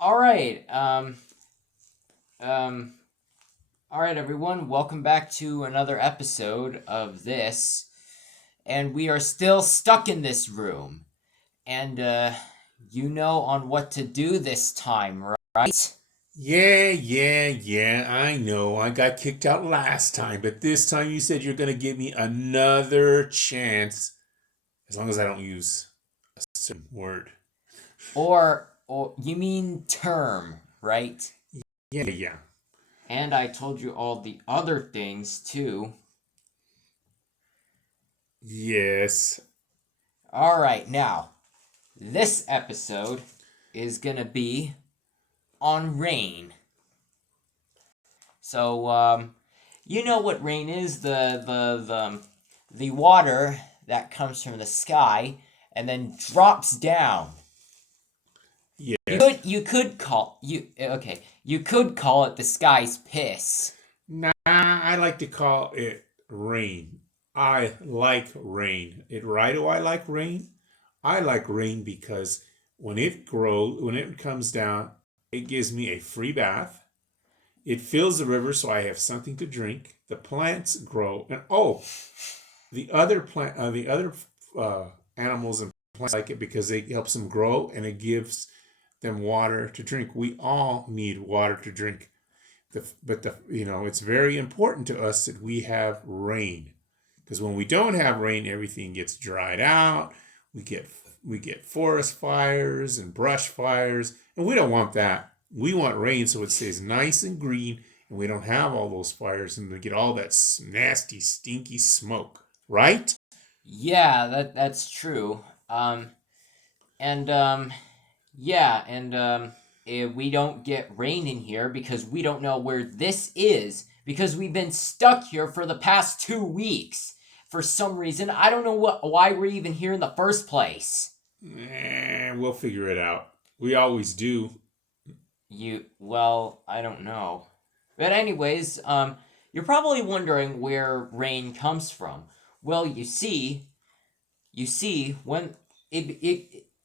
All right. Um, all right, everyone. Welcome back to another episode of this. And we are still stuck in this room. And, you know on what to do this time, right? Yeah, I know. I got kicked out last time, but this time you said you're going to give me another chance as long as I don't use a certain word. Or you mean term, right? Yeah. And I told you all the other things, too. Yes. All right, now, this episode is gonna be on rain. So, you know what rain is? The water that comes from the sky and then drops down. Yes. You could call it the sky's piss. Nah, I like to call it rain. I like rain. Why do I like rain? I like rain because when it comes down, it gives me a free bath. It fills the river so I have something to drink. The plants grow, and the other animals and plants like it because it helps them grow and it gives them water to drink. We all need water to drink. It's very important to us that we have rain because when we don't have rain, everything gets dried out. We get we get forest fires and brush fires, and we don't want that. We want rain so it stays nice and green, and we don't have all those fires and we get all that nasty, stinky smoke. Right? Yeah, that's true. And yeah, and we don't get rain in here because we don't know where this is because we've been stuck here for the past 2 weeks. For some reason, I don't know why we're even here in the first place. We'll figure it out. We always do. I don't know. But anyways, you're probably wondering where rain comes from. Well, when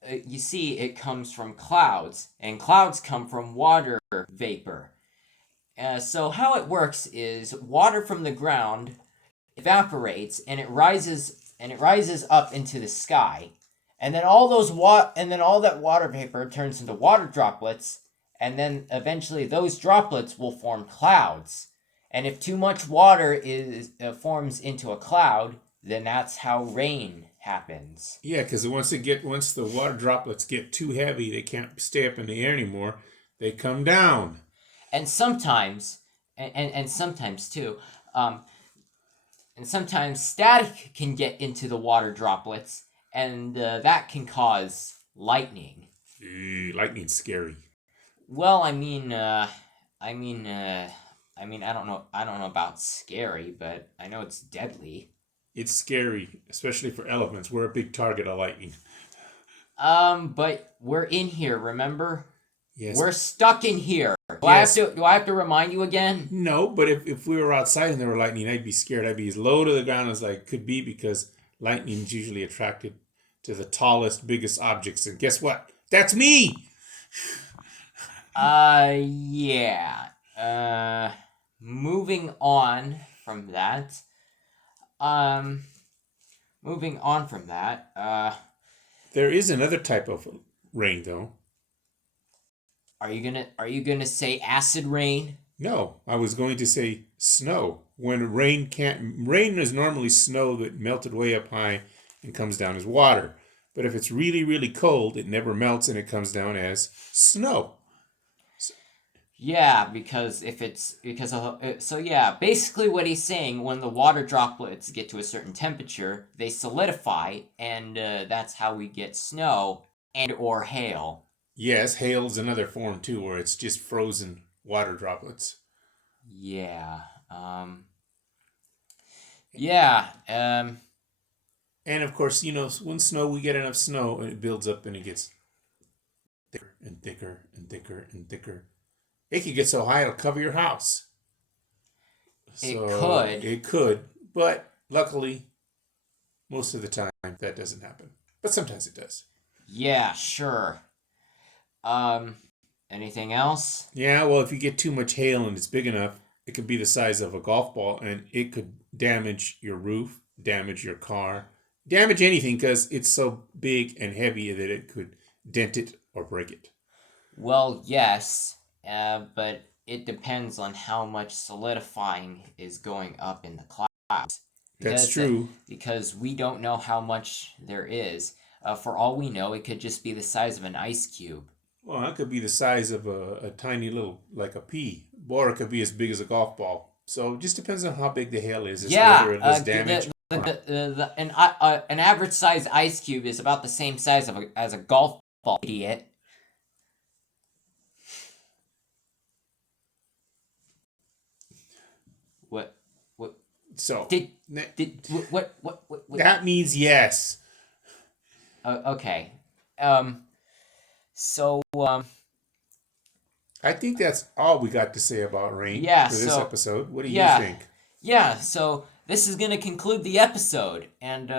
it comes from clouds, and clouds come from water vapor. So how it works is water from the ground evaporates and it rises up into the sky, and then all that water vapor turns into water droplets, and then eventually those droplets will form clouds. And if too much water is forms into a cloud, then that's how rain happens. Yeah, because once the water droplets get too heavy, they can't stay up in the air anymore. They come down. And sometimes, and sometimes too, um, and sometimes static can get into the water droplets, and that can cause lightning. Lightning's scary. Well, I mean, I don't know about scary, but I know it's deadly. It's scary, especially for elephants. We're a big target of lightning. But we're in here. Remember, Yes. we're stuck in here. Yes. Do I have to remind you again? No, but if we were outside and there were lightning, I'd be scared. I'd be as low to the ground as I could be because lightning is usually attracted to the tallest, biggest objects. And guess what? That's me! Yeah. Moving on from that. Um, moving on from that. There is another type of rain, though. Are you gonna say acid rain? No, I was going to say snow. When rain can't, rain is normally snow that melted way up high and comes down as water. But if it's really, really cold, it never melts and it comes down as snow. Yeah, because if it's because of, so yeah, basically what he's saying, when the water droplets get to a certain temperature, they solidify, and that's how we get snow and or hail. Yes, hail is another form too, where it's just frozen water droplets. Yeah. Yeah. And of course, when snow, we get enough snow and it builds up and it gets thicker and thicker and thicker and thicker. It could get so high it'll cover your house. It So could. it could, but luckily, most of the time that doesn't happen. But sometimes it does. Yeah, sure. Um. Anything else? Yeah, well, if you get too much hail and it's big enough, it could be the size of a golf ball and it could damage your roof, damage your car, damage anything because it's so big and heavy that it could dent it or break it. Well, yes, but it depends on how much solidifying is going up in the clouds. That's Because, true. because we don't know how much there is. For all we know, it could just be the size of an ice cube. Well, that could be the size of a tiny little, like a pea, or it could be as big as a golf ball. So it just depends on how big the hail is, as to Yeah, whether it does damage. an average size ice cube is about the same size of as a golf ball, idiot. What? What? So Did what? that means yes. Okay. So I think that's all we got to say about rain yeah. for this So episode. What do you yeah, think? yeah. So this is gonna conclude the episode, and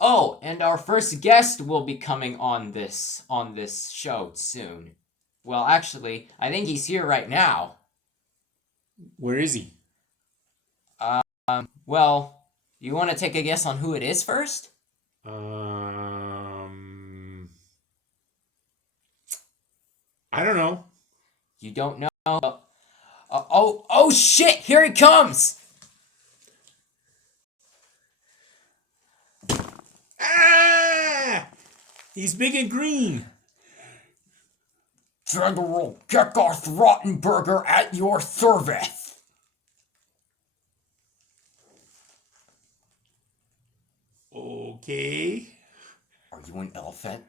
oh, and our first guest will be coming on this show soon. Well, actually, I think he's here right now. Where is he? Well, you want to take a guess on who it is first? I don't know. You don't know? Oh shit! Here he comes! Ah! He's big and green. General Geckoth Rottenberger at your service. Okay. Are you an elephant?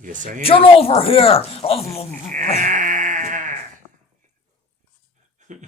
Yes, I am. Get over here! Ah!